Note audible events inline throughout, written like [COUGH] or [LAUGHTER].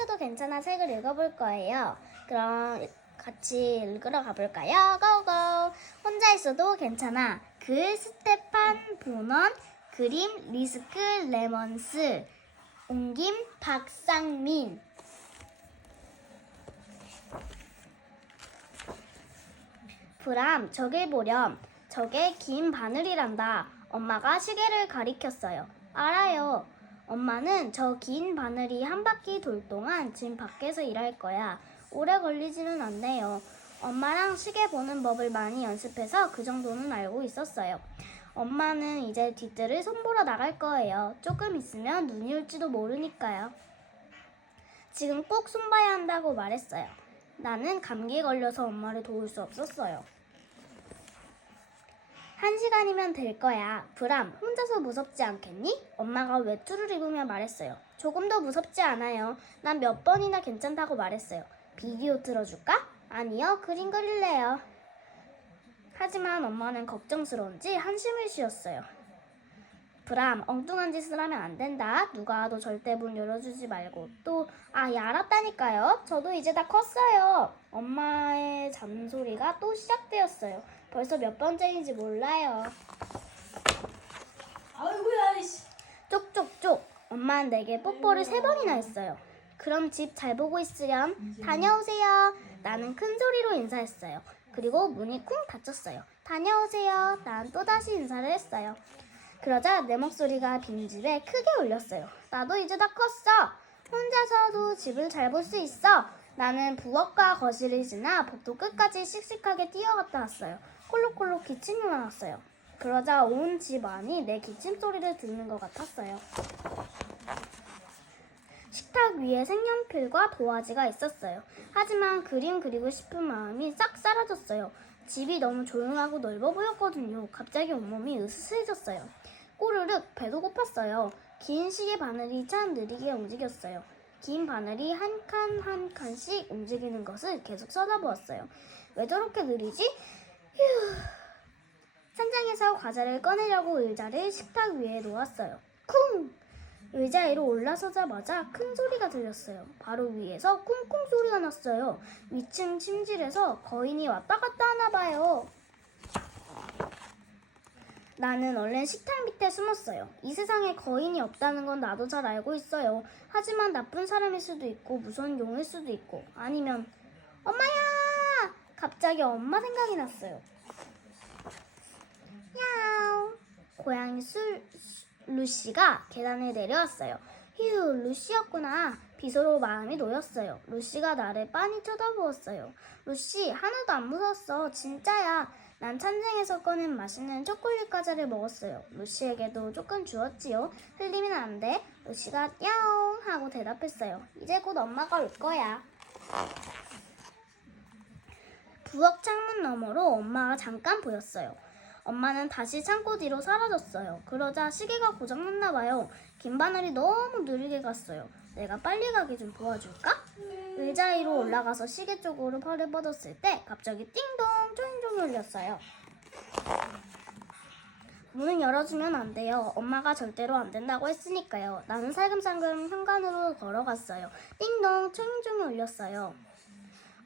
있어도 괜찮아 책을 읽어볼 거예요. 그럼 같이 읽으러 가볼까요? 고고! 혼자 있어도 괜찮아. 글 스테판 보넌, 그림 리스크 레먼스, 옮김 박상민. 브람, 저길 보렴. 저게 긴 바늘이란다. 엄마가 시계를 가리켰어요. 알아요. 엄마는 저 긴 바늘이 한 바퀴 돌 동안 집 밖에서 일할 거야. 오래 걸리지는 않네요. 엄마랑 시계 보는 법을 많이 연습해서 그 정도는 알고 있었어요. 엄마는 이제 뒷뜰을 손보러 나갈 거예요. 조금 있으면 눈이 올지도 모르니까요. 지금 꼭 손봐야 한다고 말했어요. 나는 감기에 걸려서 엄마를 도울 수 없었어요. 한 시간이면 될 거야. 브람, 혼자서 무섭지 않겠니? 엄마가 외투를 입으며 말했어요. 조금 더 무섭지 않아요. 난 몇 번이나 괜찮다고 말했어요. 비디오 틀어줄까? 아니요, 그림 그릴래요. 하지만 엄마는 걱정스러운지 한심을 쉬었어요. 브람, 엉뚱한 짓을 하면 안 된다. 누가 와도 절대 문 열어주지 말고. 또, 아, 예, 알았다니까요. 저도 이제 다 컸어요. 엄마의 잔소리가 또 시작되었어요. 벌써 몇 번째인지 몰라요. 아이고야 이씨. 쪽쪽쪽. 엄마는 내게 뽀뽀를 세 번이나 했어요. 그럼 집 잘 보고 있으렴. 다녀오세요. 나는 큰 소리로 인사했어요. 그리고 문이 쿵 닫혔어요. 다녀오세요. 난 또다시 인사를 했어요. 그러자 내 목소리가 빈집에 크게 울렸어요. 나도 이제 다 컸어. 혼자서도 집을 잘 볼 수 있어. 나는 부엌과 거실을 지나 복도 끝까지 씩씩하게 뛰어갔다 왔어요. 콜록콜록 기침이 나왔어요. 그러자 온 집안이 내 기침 소리를 듣는 것 같았어요. 식탁 위에 색연필과 도화지가 있었어요. 하지만 그림 그리고 싶은 마음이 싹 사라졌어요. 집이 너무 조용하고 넓어 보였거든요. 갑자기 온몸이 으스스해졌어요. 꼬르륵 배도 고팠어요. 긴 시계 바늘이 참 느리게 움직였어요. 긴 바늘이 한 칸 한 칸씩 움직이는 것을 계속 쳐다보았어요. 왜 저렇게 느리지? 휴. 찬장에서 과자를 꺼내려고 의자를 식탁 위에 놓았어요. 쿵! 의자 위로 올라서자마자 큰 소리가 들렸어요. 바로 위에서 쿵쿵 소리가 났어요. 위층 침실에서 거인이 왔다 갔다 하나 봐요. 나는 얼른 식탁 밑에 숨었어요. 이 세상에 거인이 없다는 건 나도 잘 알고 있어요. 하지만 나쁜 사람일 수도 있고 무서운 용일 수도 있고 아니면 엄마야! 갑자기 엄마 생각이 났어요. 야옹. 고양이 술 루시가 계단에 내려왔어요. 휴, 루시였구나. 비서로 마음이 놓였어요. 루시가 나를 빤히 쳐다보았어요. 루시, 하나도 안 무서웠어. 진짜야. 난 찬장에서 꺼낸 맛있는 초콜릿 과자를 먹었어요. 루시에게도 조금 주었지요. 흘리면 안 돼. 루시가 야옹 하고 대답했어요. 이제 곧 엄마가 올 거야. 부엌 창문 너머로 엄마가 잠깐 보였어요. 엄마는 다시 창고 뒤로 사라졌어요. 그러자 시계가 고장났나 봐요. 긴 바늘이 너무 느리게 갔어요. 내가 빨리 가게 좀 도와줄까? 의자 위로 올라가서 시계 쪽으로 팔을 뻗었을 때 갑자기 띵동 울렸어요. 문은 열어주면 안 돼요. 엄마가 절대로 안 된다고 했으니까요. 나는 살금살금 현관으로 걸어갔어요. 띵동 초인종이 울렸어요.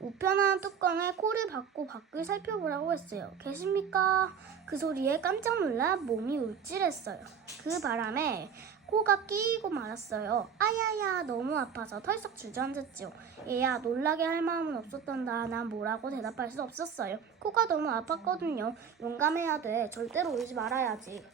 우편한 뚜껑에 코를 박고 밖을 살펴보라고 했어요. 계십니까? 그 소리에 깜짝 놀라 몸이 울찔했어요. 그 바람에 코가 끼고 말았어요. 아야야 너무 아파서 털썩 주저앉았지요. 얘야 놀라게 할 마음은 없었단다. 난 뭐라고 대답할 수 없었어요. 코가 너무 아팠거든요. 용감해야 돼. 절대로 울지 말아야지.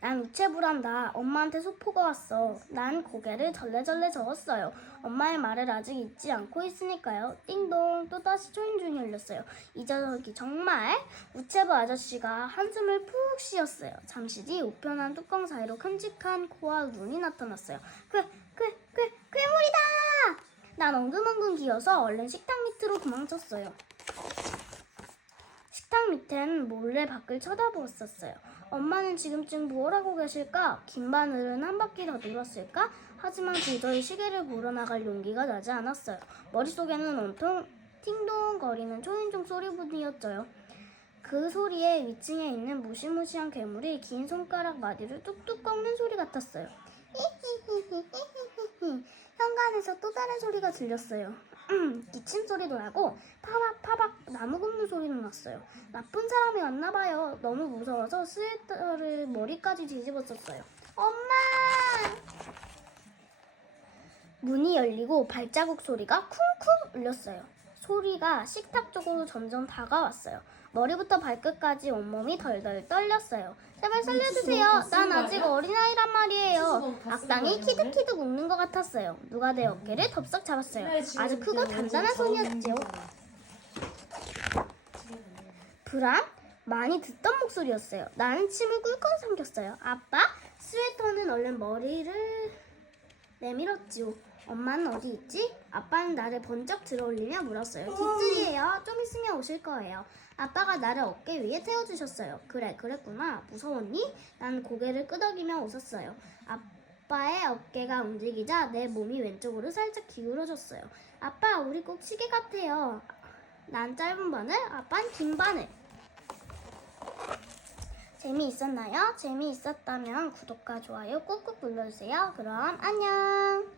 난 우체부란다. 엄마한테 소포가 왔어. 난 고개를 절레절레 저었어요. 엄마의 말을 아직 잊지 않고 있으니까요. 띵동 또다시 초인종이 울렸어요. 이 저녁이 정말 우체부 아저씨가 한숨을 푹 쉬었어요. 잠시 뒤 우편한 뚜껑 사이로 큼직한 코와 눈이 나타났어요. 괴, 괴, 괴, 괴물이다! 난 엉금엉금 기어서 얼른 식탁 밑으로 도망쳤어요. 식탁 밑엔 몰래 밖을 쳐다보았었어요. 엄마는 지금쯤 뭘 하고 계실까? 긴 바늘은 한 바퀴 더 돌았을까? 하지만 도저히 시계를 보러 나갈 용기가 나지 않았어요. 머릿속에는 온통 팅동거리는 초인종 소리뿐이었어요. 그 소리에 위층에 있는 무시무시한 괴물이 긴 손가락 마디를 뚝뚝 꺾는 소리 같았어요. [LAUGHS] 현관에서 또 다른 소리가 들렸어요. [CLEARS THROAT] 기침 소리도 나고 파박 파박 나무 굽는 소리도 났어요. 나쁜 사람이 왔나 봐요. 너무 무서워서 스웨터를 머리까지 뒤집었었어요. 엄마! 문이 열리고 발자국 소리가 쿵쿵 울렸어요. 소리가 식탁 쪽으로 점점 다가왔어요. 머리부터 발끝까지 온몸이 덜덜 떨렸어요. 제발 살려주세요. 난 아직 어린아이란 말이에요. 악당이 키득키득 웃는 것 같았어요. 누가 내 어깨를 덥석 잡았어요. 아주 크고 단단한 손이었죠. 불안? 많이 듣던 목소리였어요. 나는 침을 꿀꺽 삼켰어요. 아빠? 스웨터는 얼른 머리를 내밀었지요. 엄마는 어디 있지? 아빠는 나를 번쩍 들어올리며 물었어요. 뒷뜰이에요. 좀 있으면 오실 거예요. 아빠가 나를 어깨 위에 태워주셨어요. 그래, 그랬구나. 무서웠니? 난 고개를 끄덕이며 웃었어요. 아빠의 어깨가 움직이자 내 몸이 왼쪽으로 살짝 기울어졌어요. 아빠, 우리 꼭 시계 같아요. 난 짧은 바늘, 아빠는 긴 바늘. 재미있었나요? 재미있었다면 구독과 좋아요 꾹꾹 눌러주세요. 그럼 안녕!